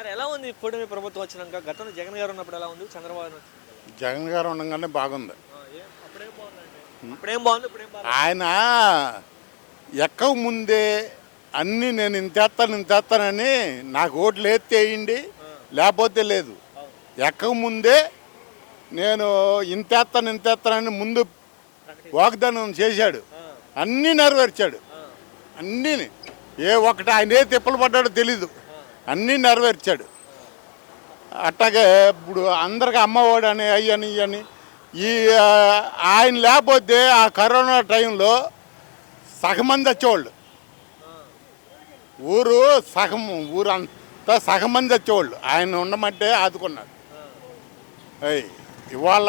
సరే ఎలా ఉంది ఇప్పుడు మీ ప్రభుత్వం వచ్చినాక గతంలో జగన్ గారు ఉన్నప్పుడు ఎలా ఉంది చంద్రబాబు నాయుడు వచ్చినాక? జగన్ గారు ఉండగానే బాగుంది. అప్పుడేం బాగుందండి అప్పుడేం బాగుంది ఇప్పుడేం బాగుంది ఆయన ఎక్కక ముందే అన్నీ నేను ఇంతేస్తానని నాకు ఓట్లు వేస్తే వేయండి, లేకపోతే లేదు. ఎక్కక ముందే నేను ఇంతేస్తానని ముందు వాగ్దానం చేశాడు. అన్నీ నెరవేర్చాడు. అన్నీ ఏ ఒక్కటి ఆయన ఏ తిప్పలు పడ్డాడో తెలీదు, అన్నీ నెరవేర్చాడు. అట్లాగే ఇప్పుడు అందరికి అమ్మఒడి అని అయ్యని ఇవని ఈ ఆయన లేకపోతే ఆ కరోనా టైంలో సగం మంది వచ్చేవాళ్ళు. ఊరంతా సగం మంది వచ్చేవాళ్ళు. ఆయన ఉండమంటే ఆదుకున్నాడు. ఇవాళ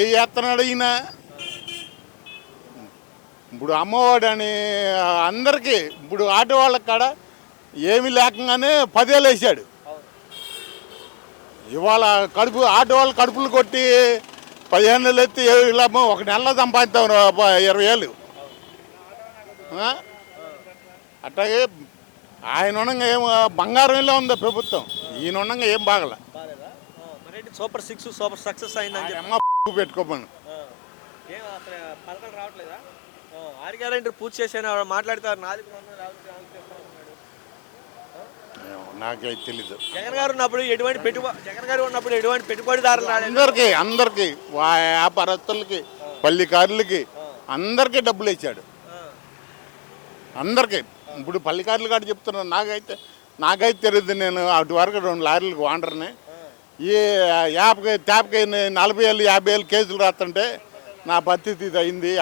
ఏ ఎత్తనాడు ఈయన. ఇప్పుడు అమ్మఒడి అని అందరికీ, ఇప్పుడు ఆటో వాళ్ళకి కాడ ఏమీ లేకుండానే 10,000 వేసాడు. ఇవాళ ఆటో వాళ్ళు కడుపులు కొట్టి 15,000 ఎత్తి లాభం, ఒక నెలలో సంపాదిస్తాం 20,000. అట్లాగే ఆయన ఉండగా ఏం బంగారంలో ఉంది ప్రభుత్వం, ఈయన ఉండగా ఏం బాగల. సూపర్ 6 సూపర్ సక్సెస్ అయిందని అమ్మ పెట్టుకోమను. ఏం అసలు పథకాలు రావట్లేదా? 6 గ్యారెంటీ పూర్తి చేసాను మాట్లాడతారు. నాకైతే తెలీదు. జగన్ గారు ఉన్నప్పుడు ఎటువంటి పెట్టుబడిదారులు అందరికి వ్యాపారస్తులకి, పల్లికారులకి అందరికీ డబ్బులు ఇచ్చాడు. అందరికీ. ఇప్పుడు పల్లికారులు కాడ చెప్తున్నాను, నాకైతే తెలియదు. నేను అటు వరకు 2 లారీలకు వాండర్ని. ఈ తేపకి 40,000 50,000 కేసులు రాస్తుంటే నా పరిస్థితి ఇది అయింది.